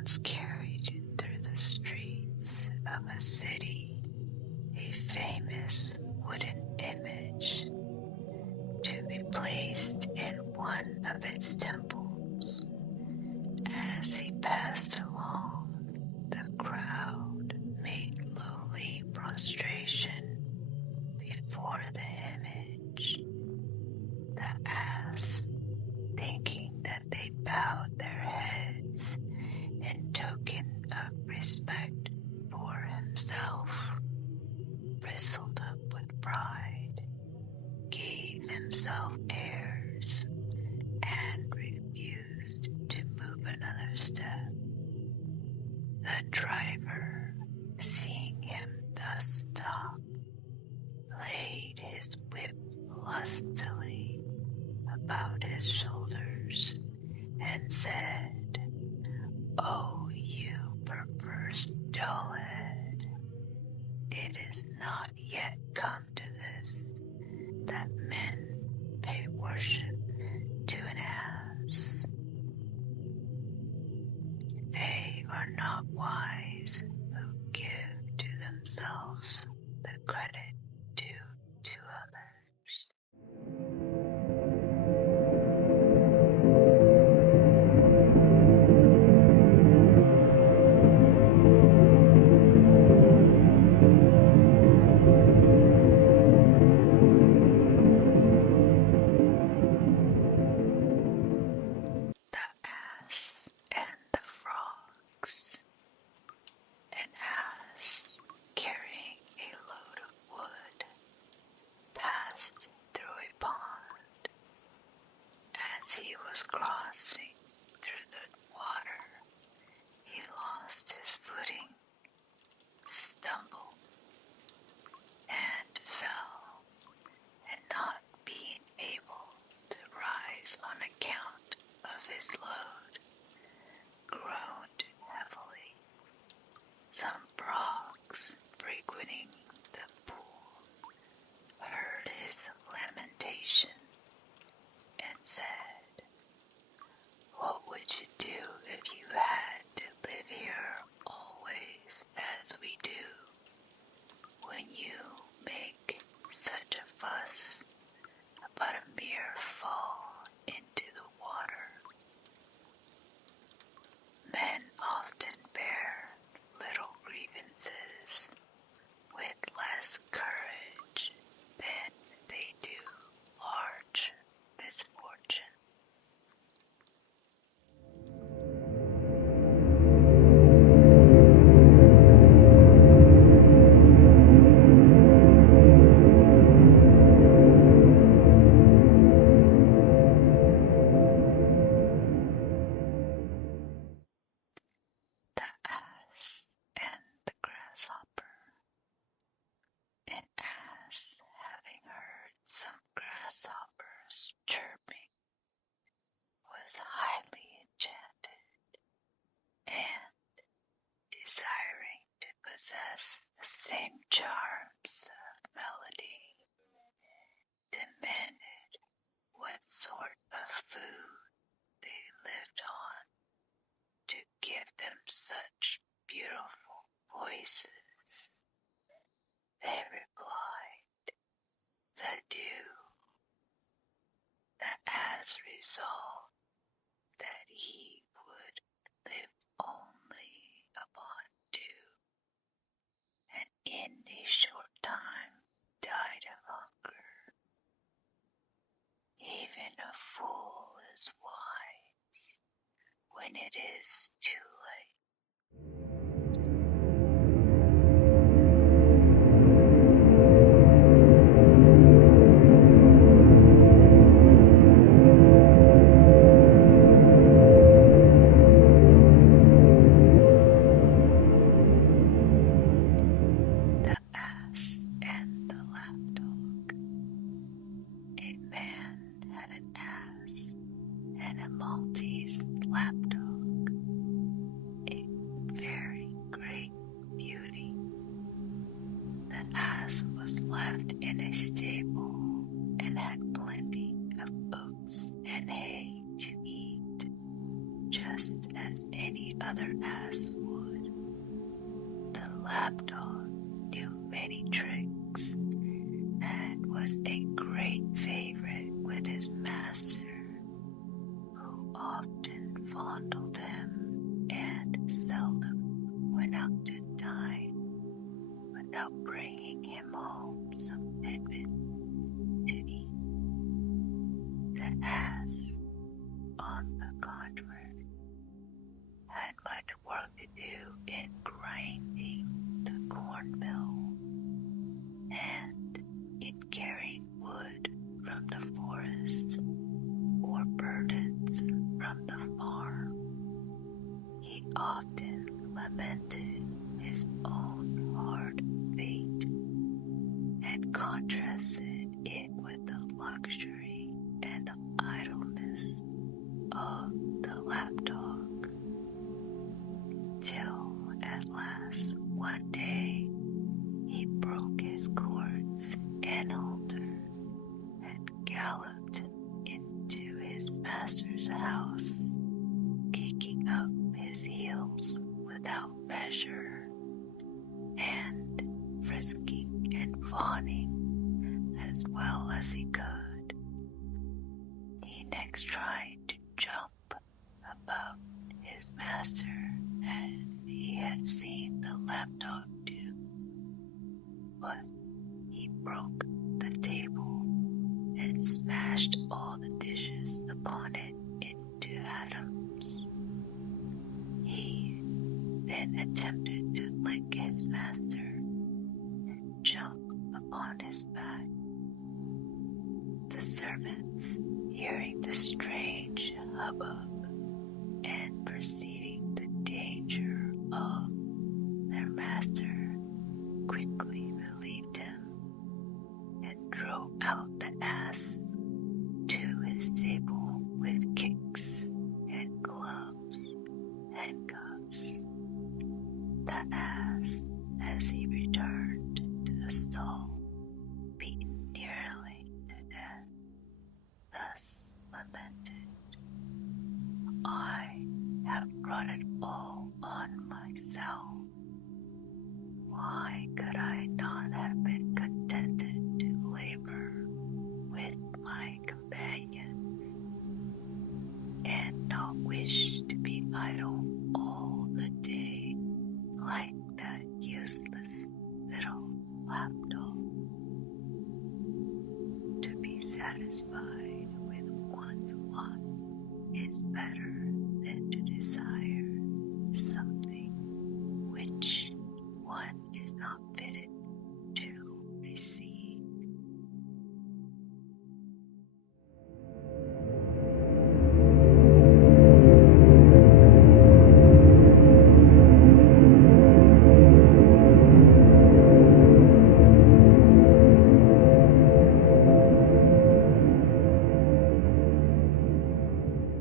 once carried through the streets of a city a famous wooden image to be placed in one of its temples. As he passed along, the crowd made lowly prostration before the image. The ass, thinking that they bowed their heads in token of respect for himself, bristled up with pride, gave himself airs, and refused to move another step. The driver, seeing him thus stop, laid his whip lustily about his shoulders and said, "Oh, you perverse dullhead, it is not yet come to this, that men pay worship to an ass. They are not wise who give to themselves the credit due to others." The Ass and the Frogs. An ass carrying a load of wood passed through a pond. As he was crossing through the water, he lost his footing, stumbled, and fell, and not being able to rise on account of his load, groaned heavily. Some frogs frequenting the pool heard his lamentation and said, "What would you do if you had to live here always as we do, when you make such a fuss about a mere fall into the water? Men often bear little grievances with less courage than they do large misfortunes." The Ass and the Grasshopper. An ass, having heard some grasshoppers chirping, was highly enchanted, and, desiring to possess the same charms of melody, demanded what sort of food they lived on to give them such beautiful voices. They replied, "The dew." The ass resolved that he would live only upon dew, and in a short time died of hunger. Even a fool is wise when it is too late. The Ass and the Lapdog. A man had an ass and a Maltese lapdog, a very great beauty. The ass was left in a stable and had plenty of oats and hay to eat, just as any any other ass would. The lapdog knew many tricks and was a great favorite with his master, who often fondled him and seldom went out to dine without bringing him home some tidbit to eat. The ass, on the contrary, had much work to do in grinding the cornmill and in carrying wood from the forest or burdens from the farm. He often lamented his own hard fate and contrasted it with the luxury and the idleness of the lapdog, till at last one day he broke his cords and halter and galloped into his master's house, kicking up his heels without measure and frisking and fawning as well as he could. He next tried to jump about his master as he had seen the lapdog do, but he broke the table and smashed all the dishes upon it into atoms. He then attempted to lick his master and jump upon his back. The servants, hearing the strange hubbub and perceiving the danger of their master, quickly relieved him and drove out the ass to his stable with kicks and gloves and cuffs. The ass, as he returned to the stall, beaten nearly to death, thus lamented, "I have brought it all on myself. Why could I not have been contented to labor with my companions, and not wish to be idle all the day like that useless little lapdog? To be satisfied with one's lot is better than to desire something which one is not fitted to receive."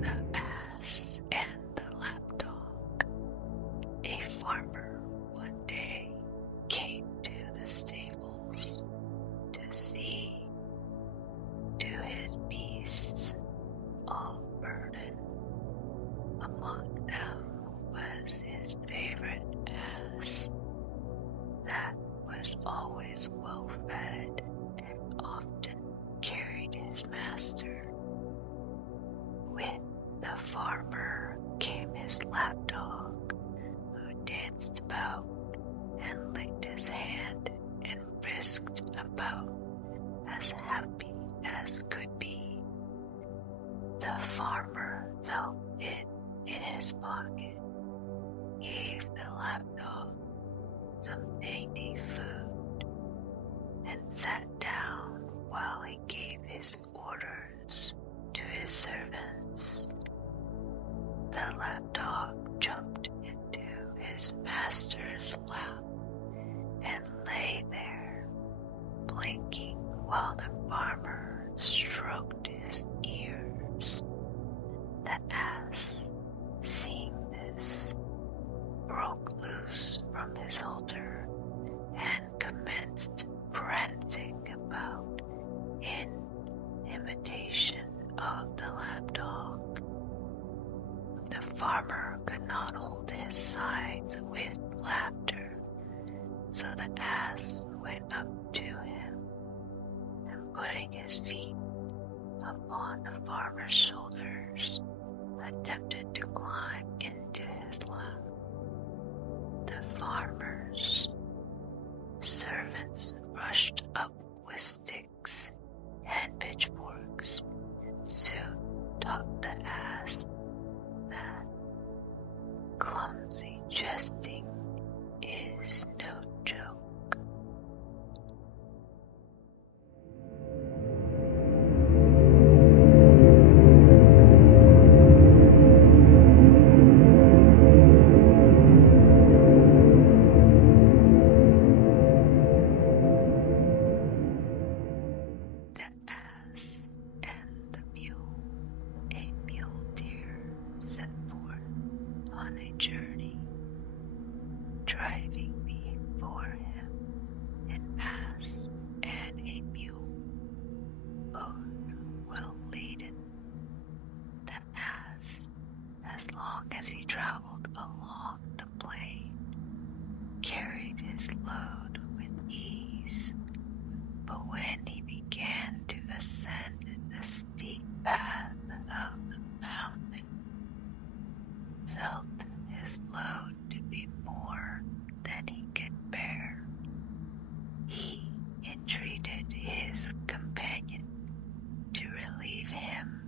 The Ass and the Lapdog. A farmer one day came to the stables to see to his beasts all burden. Among them was his favorite ass, that was always well fed and often carried his master. With the farmer came his lapdog, who danced about and licked his hand and frisked about as happy as could be. The farmer felt it in his pocket, gave the lapdog some dainty food, and sat down while he gave his orders to his servants. The lapdog jumped into his master's lap and lay there, blinking while the farmer stroked his ears. The ass, seeing this, broke loose from his halter and commenced prancing about in imitation of the lapdog. The farmer could not sides with laughter. So the ass went up to him, and putting his feet upon the farmer's shoulders, attempted to climb into his lap. The farmer's servants rushed up with sticks and pitchforks, and soon taught the ass that clumsy jesting is no joke. The ass and the mule. A mule deer set forth on a journey, driving before him an ass and a mule, both well laden. The ass, as long as he traveled along the plain, carried his load with ease, but when he began to ascend the steep path of the mountain, felt his load to be more than he could bear. He entreated his companion to relieve him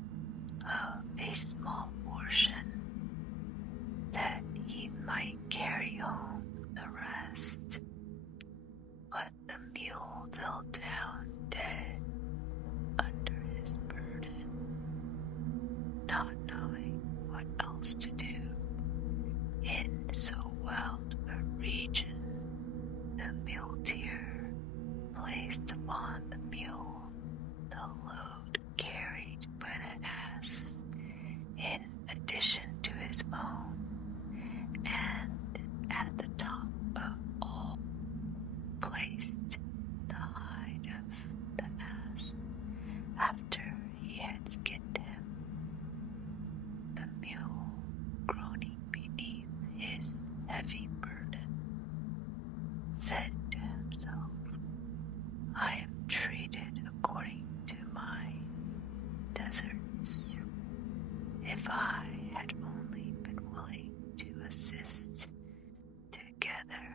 of a small portion, that he might carry home the rest. But the mule fell down dead under his burden, not knowing what else to do. In so wild a region, the muleteer placed upon the mule the load carried by the ass, in addition to his own, and at the top of all placed the hide of the ass after he had skinned him. The mule, groaning beneath his heavy burden, said to himself, "I am treated according to my deserts. If I had only been willing to assist together."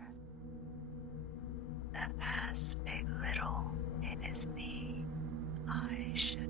The ass a little in his knee, "I shall